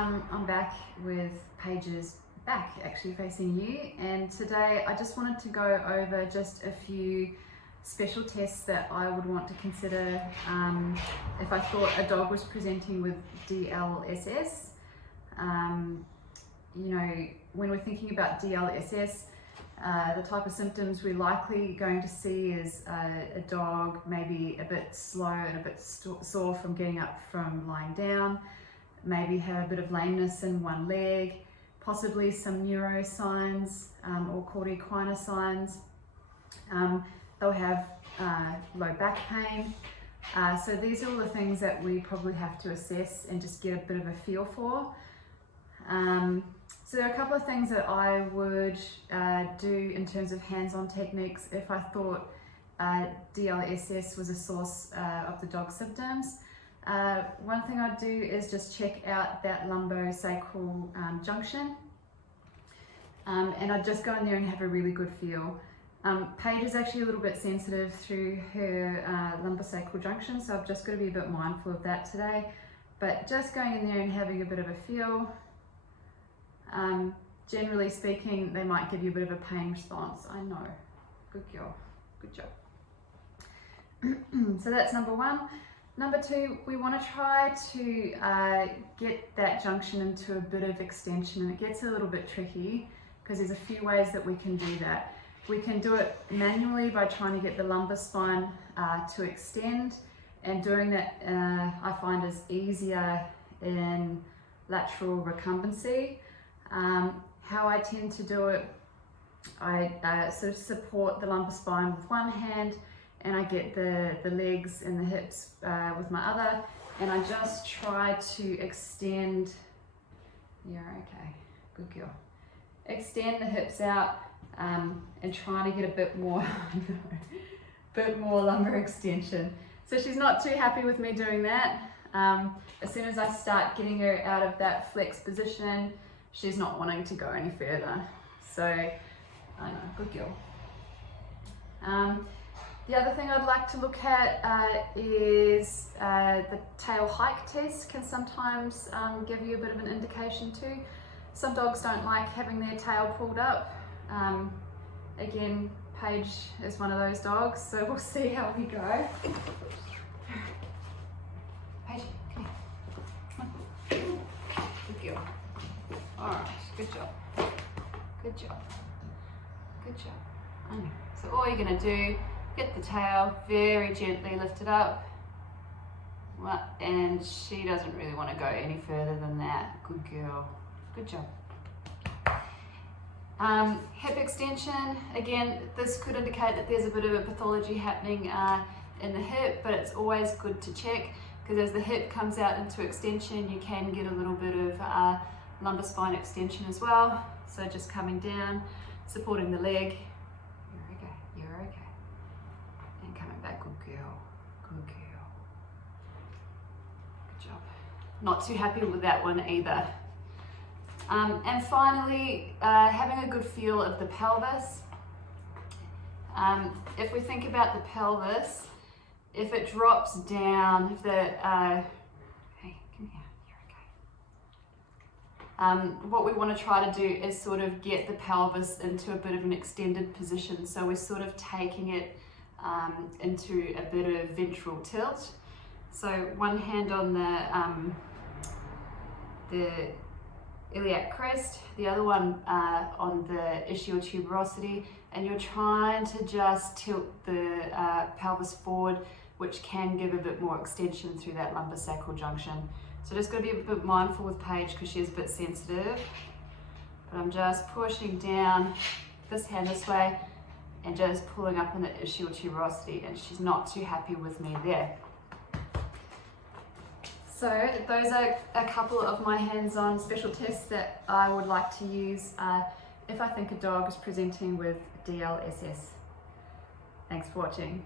I'm back with Paige's back, actually facing you, and today I just wanted to go over just a few special tests that I would want to consider if I thought a dog was presenting with DLSS. You know, when we're thinking about DLSS, the type of symptoms we're likely going to see is a dog maybe a bit slow and a bit sore from getting up from lying down, maybe have a bit of lameness in one leg, possibly some neuro signs or called equina signs. They'll have low back pain. So these are all the things that we probably have to assess and just get a bit of a feel for. So there are a couple of things that I would do in terms of hands-on techniques if I thought DLSS was a source of the dog's symptoms. One thing I'd do is just check out that lumbosacral junction, and I'd just go in there and have a really good feel. Paige is actually a little bit sensitive through her lumbosacral junction, so I've just got to be a bit mindful of that today. But just going in there and having a bit of a feel. Generally speaking, they might give you a bit of a pain response. I know. Good girl. Good job. So that's number one. Number two, we want to try to get that junction into a bit of extension, and it gets a little bit tricky because there's a few ways that we can do that. We can do it manually by trying to get the lumbar spine to extend, and doing that I find is easier in lateral recumbency. How I tend to do it, I sort of support the lumbar spine with one hand, and I get the legs and the hips with my other, and I just try to extend. Yeah, okay, good girl. Extend the hips out and trying to get a bit more, bit more lumbar extension. So she's not too happy with me doing that. As soon as I start getting her out of that flex position, she's not wanting to go any further. So, I know, good girl. The other thing I'd like to look at is the tail hike test can sometimes give you a bit of an indication too. Some dogs don't like having their tail pulled up. Again, Paige is one of those dogs, so we'll see how we go. Paige, come here. Good girl. Alright, good job. Good job. Good job. I know. So all you're going to do, get the tail, very gently lift it up. And she doesn't really want to go any further than that. Good girl. Good job. Hip extension, again, this could indicate that there's a bit of a pathology happening in the hip, but it's always good to check, because as the hip comes out into extension, you can get a little bit of lumbar spine extension as well. So just coming down, supporting the leg. You're okay, you're okay. And coming back, good girl, good girl. Good job. Not too happy with that one either. And finally, having a good feel of the pelvis. If we think about the pelvis, if it drops down, if the, hey, come here, you're okay. What we want to try to do is sort of get the pelvis into a bit of an extended position. So we're sort of taking it into a bit of ventral tilt. So one hand on the iliac crest, the other one on the ischial tuberosity, and you're trying to just tilt the pelvis forward, which can give a bit more extension through that lumbosacral junction. So just got to be a bit mindful with Paige because she is a bit sensitive. But I'm just pushing down this hand this way and just pulling up on the ischial tuberosity, and she's not too happy with me there. So those are a couple of my hands-on special tests that I would like to use if I think a dog is presenting with DLSS. Thanks for watching.